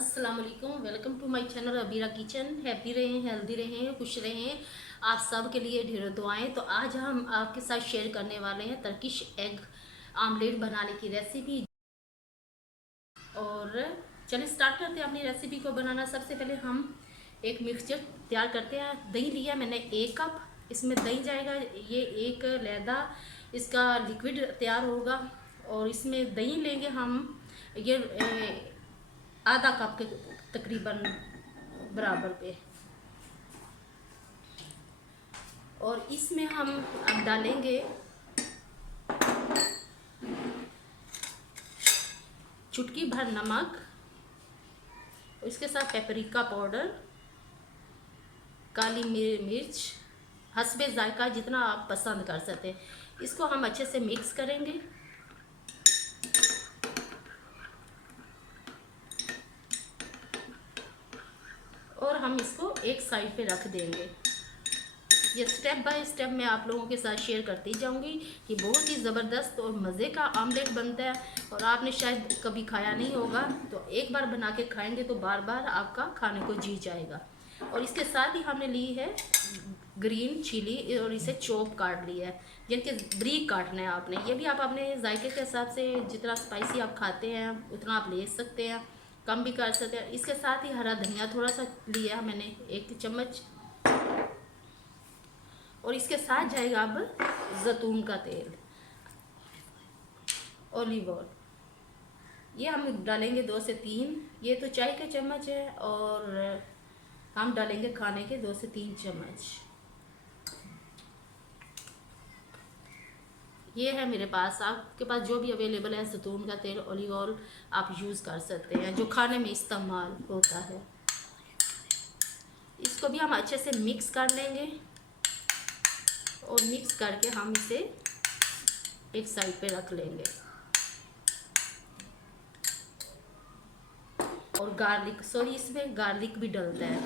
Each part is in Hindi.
अस्सलाम वालेकुम, welcome to my channel Abeera kitchen. Happy रहें, हेल्दी रहें, खुश रहें। आप सब के लिए ढेरों दुआएं। तो आज हम आपके साथ शेयर करने वाले हैं टर्किश एग आमलेट बनाने की रेसिपी। और चलिए स्टार्ट करते हैं अपनी रेसिपी को बनाना। सबसे पहले हम एक मिक्सचर तैयार करते हैं। दही लिया मैंने 1 कप, इसमें दही जाएगा। ये एक लैदा इसका लिक्विड तैयार होगा। और इसमें दही लेंगे हम ये आधा कप के तकरीबन बराबर पे। और इसमें हम अब डालेंगे चुटकी भर नमक, इसके साथ पेपरिका पाउडर, काली मिर्च, हस्बे जायका जितना आप पसंद कर सकते हैं। इसको हम अच्छे से मिक्स करेंगे। और हम इसको एक साइड पे रख देंगे। ये स्टेप बाय स्टेप मैं आप लोगों के साथ शेयर करती जाऊंगी कि बहुत ही ज़बरदस्त और मज़े का आमलेट बनता है। और आपने शायद कभी खाया नहीं होगा, तो एक बार बना के खाएंगे तो बार बार आपका खाने को जी जाएगा। और इसके साथ ही हमने ली है ग्रीन चिली और इसे चॉप काट लिया है, जिनके ब्रीक काटना है आपने। ये भी आप अपने जायके के हिसाब से जितना स्पाइसी आप खाते हैं उतना आप ले सकते हैं, कम भी कर सकते हैं। इसके साथ ही हरा धनिया थोड़ा सा लिया मैंने 1 चम्मच। और इसके साथ जाएगा अब जैतून का तेल, ऑलिव ऑयल। ये हम डालेंगे 2 से 3। ये तो चाय के चम्मच है और हम डालेंगे खाने के 2 से 3 चम्मच। ये है मेरे पास, आपके पास जो भी अवेलेबल है जैतून का तेल, ऑलिव ऑयल आप यूज़ कर सकते हैं जो खाने में इस्तेमाल होता है। इसको भी हम अच्छे से मिक्स कर लेंगे। और मिक्स करके हम इसे एक साइड पे रख लेंगे। और गार्लिक, सॉरी इसमें गार्लिक भी डलता है,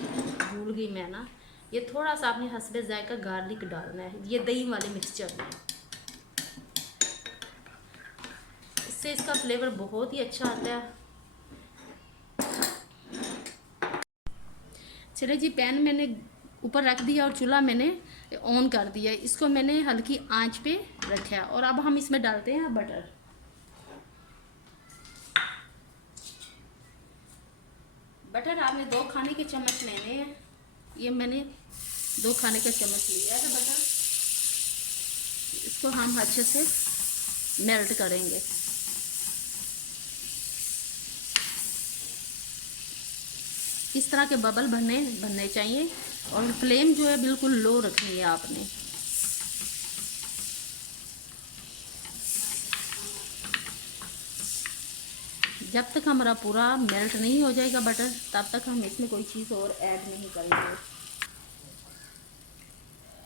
भूल गई मैं ना। ये थोड़ा सा आपने हस्बे जायका गार्लिक डालना है ये दही वाले मिक्सचर में। इससे इसका फ्लेवर बहुत ही अच्छा आता है। चलिए जी, पैन मैंने ऊपर रख दिया और चूल्हा मैंने ऑन कर दिया। इसको मैंने हल्की आंच पे रखा। और अब हम इसमें डालते हैं बटर। बटर आपने 2 खाने के चम्मच लेने हैं। ये मैंने 2 खाने का चम्मच लिया है बटर। इसको हम अच्छे से मेल्ट करेंगे। इस तरह के बबल बनने चाहिए। और फ्लेम जो है बिल्कुल लो रखनी है आपने। जब तक हमारा पूरा मेल्ट नहीं हो जाएगा बटर, तब तक हम इसमें कोई चीज़ और ऐड नहीं करेंगे।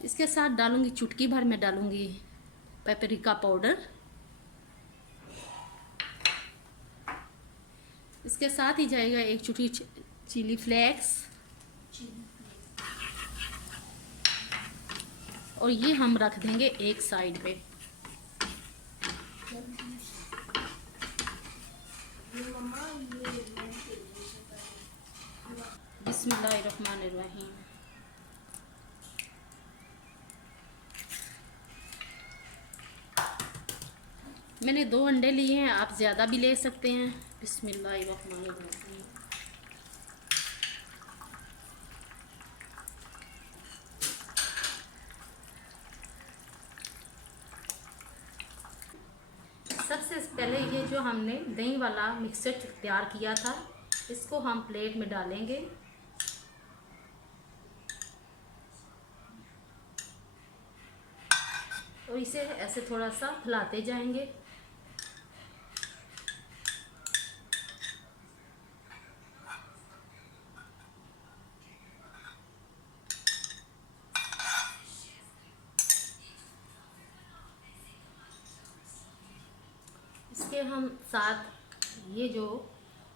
इसके साथ डालूंगी चुटकी भर में डालूंगी पेपरिका पाउडर। इसके साथ ही जाएगा एक चुटकी चिली फ्लेक्स। और ये हम रख देंगे एक साइड पे। बिस्मिल्लाहिर्रहमानिर्रहीम। मैंने 2 अंडे लिए हैं, आप ज़्यादा भी ले सकते हैं। बिस्मिल्लाहिर्रहमानिर्रहीम। सबसे पहले ये जो हमने दही वाला मिक्सचर तैयार किया था, इसको हम प्लेट में डालेंगे। और इसे ऐसे थोड़ा सा फैलाते जाएंगे। इसके हम साथ ये जो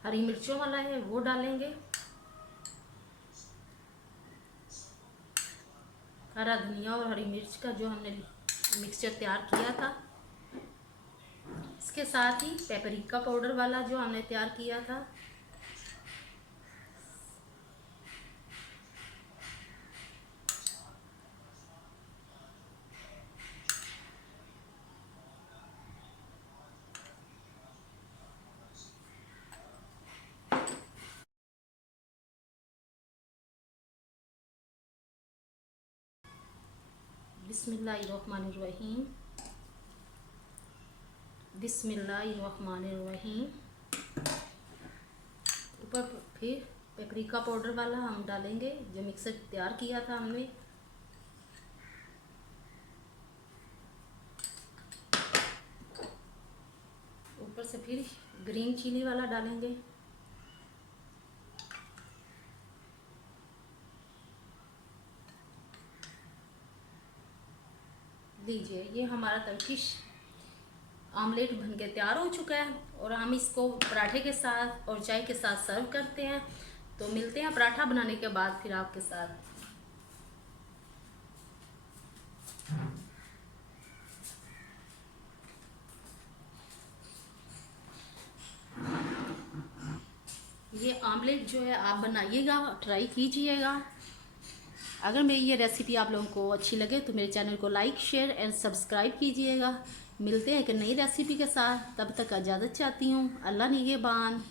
हरी मिर्चों वाला है वो डालेंगे, हरा धनिया और हरी मिर्च का जो हमने मिक्सचर तैयार किया था। इसके साथ ही पेपरिका पाउडर वाला जो हमने तैयार किया था। बिस्मिल्लाहिर्रहमानिर्रहीम, बिस्मिल्लाहिर्रहमानिर्रहीम। ऊपर फिर पेपरिका पाउडर वाला हम डालेंगे जो मिक्सर तैयार किया था हमने। ऊपर से फिर ग्रीन चिली वाला डालेंगे। लीजिए, ये हमारा टर्किश आमलेट बनके तैयार हो चुका है और हम इसको पराठे के साथ और चाय के साथ सर्व करते हैं। तो मिलते हैं पराठा बनाने के बाद फिर आपके साथ। ये आमलेट जो है आप बनाइएगा, ट्राई कीजिएगा। अगर मेरी ये रेसिपी आप लोगों को अच्छी लगे तो मेरे चैनल को लाइक, शेयर एंड सब्सक्राइब कीजिएगा। मिलते हैं एक नई रेसिपी के साथ, तब तक इजाज़त चाहती हूँ। अल्लाह निगहबान।